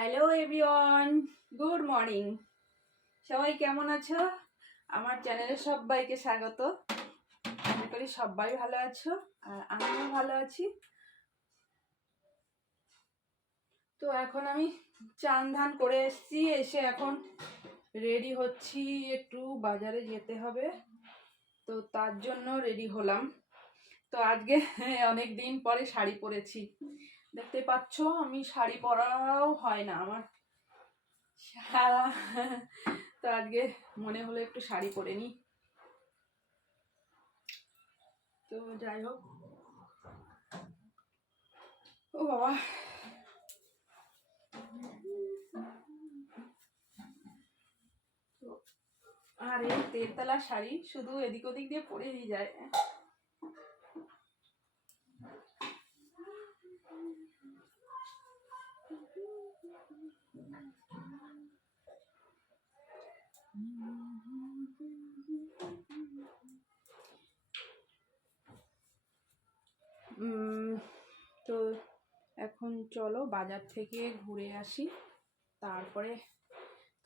Hello everyone, good morning. সবাই কেমন আছো? আমার চ্যানেলে সবাইকে স্বাগত। আশা করি সবাই ভালো আছো আর আমিও ভালো আছি। তো এখন আমি চান ধান করে এসেছি, এসে এখন রেডি হচ্ছি, একটু বাজারে যেতে হবে, তো তার জন্য রেডি হলাম। তো আজকে অনেক দিন পরে শাড়ি পরেছি, দেখতে পাচ্ছ। আমি শাড়ি পরাও হয় না আমার সারা, তো আজকে মনে হলো একটু শাড়ি পরে নি। তো যাই হোক, ও বাবা, আর এই তেলতলা শাড়ি শুধু এদিক ওদিক দিয়ে পরেই যায়। তো এখন চলো বাজার থেকে ঘুরে আসি, তারপরে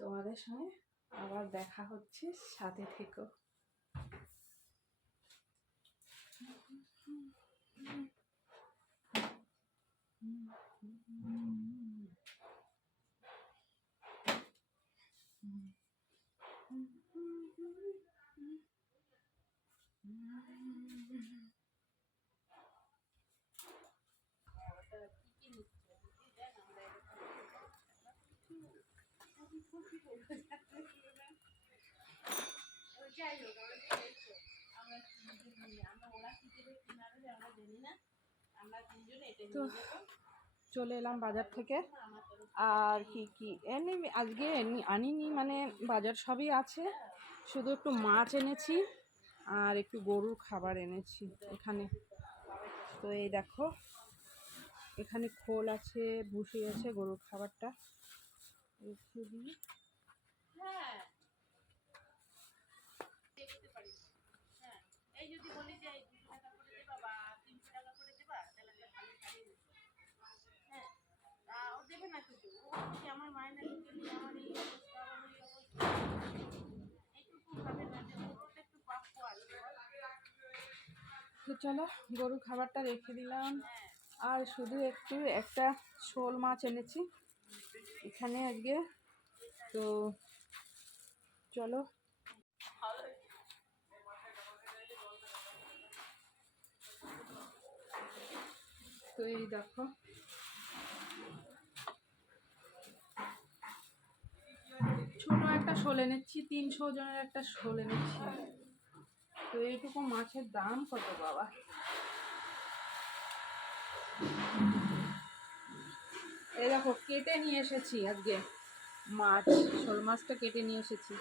তোমাদের সঙ্গে আবার দেখা হচ্ছে, সাথে থেকো। তো চলে এলাম বাজার থেকে, আর কি কি এনে আজকে আনিনি, মানে বাজার সবই আছে, শুধু একটু মাছ এনেছি আর একটু গরুর খাবার এনেছি এখানে। তো এই দেখো, এখানে খোল আছে, ভুসি আছে, গরুর খাবারটা রেখে দিই। তো চলো, গরুর খাবারটা রেখে দিলাম, আর শুধু একটা শোল মাছ এনেছি এখানে আজকে। তো চলো, তো এই দেখো, ছোট একটা শোল এনেছি, 300 জনের একটা শোল এনেছি। তো এইটুকু মাছের দাম কত বাবা! এই দেখো, কেটে নিয়ে এসেছি আজকে মাছ, শোল মাছটা কেটে নিয়ে এসেছি।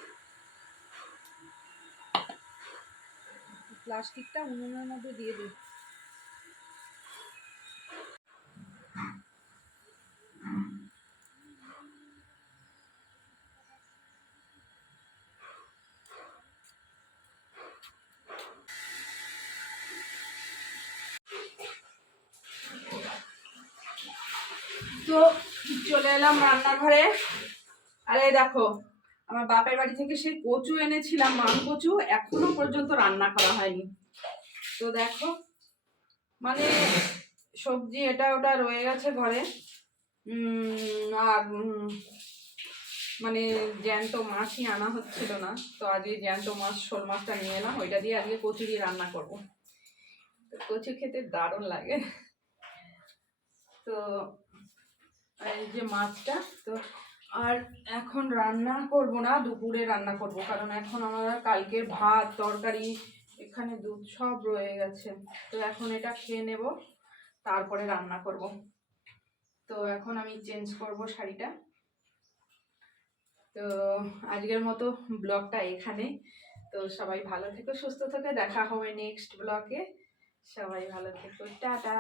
প্লাস্টিকটা উনুনের মধ্যে দিয়ে দিই। তো চলে এলাম রান্নাঘরে, আর এই দেখো, আমার বাপের বাড়ি থেকে সেই কচু এনেছিলাম, মান কচু, এখনো পর্যন্ত রান্না করা হয়নি। তো দেখো, মানে সবজি এটা ওটা রয়ে গেছে ঘরে, আর মানে জ্যান্ত মাছই আনা হচ্ছিল না, তো আজকে জ্যান্ত মাছ, শোল মাছটা নিয়ে এলাম, ওইটা দিয়ে আজকে কচু দিয়ে রান্না করবো। কচু খেতে দারুণ লাগে। তো এই যে মাছটা, তো আর এখন রান্না করব না, দুপুরে রান্না করব, কারণ এখন আমরা কালকের ভাত তরকারি এখানে দুধ সব রয়ে গেছে। তো এখন এটা খেয়ে নেব, তারপরে রান্না করব। তো এখন আমি চেঞ্জ করব শাড়িটা। তো আজকের মতো ব্লগটা এখানে। তো সবাই ভালো থেকো, সুস্থ থেকো, দেখা হবে নেক্সট ব্লগে। সবাই ভালো থেকো, টাটা।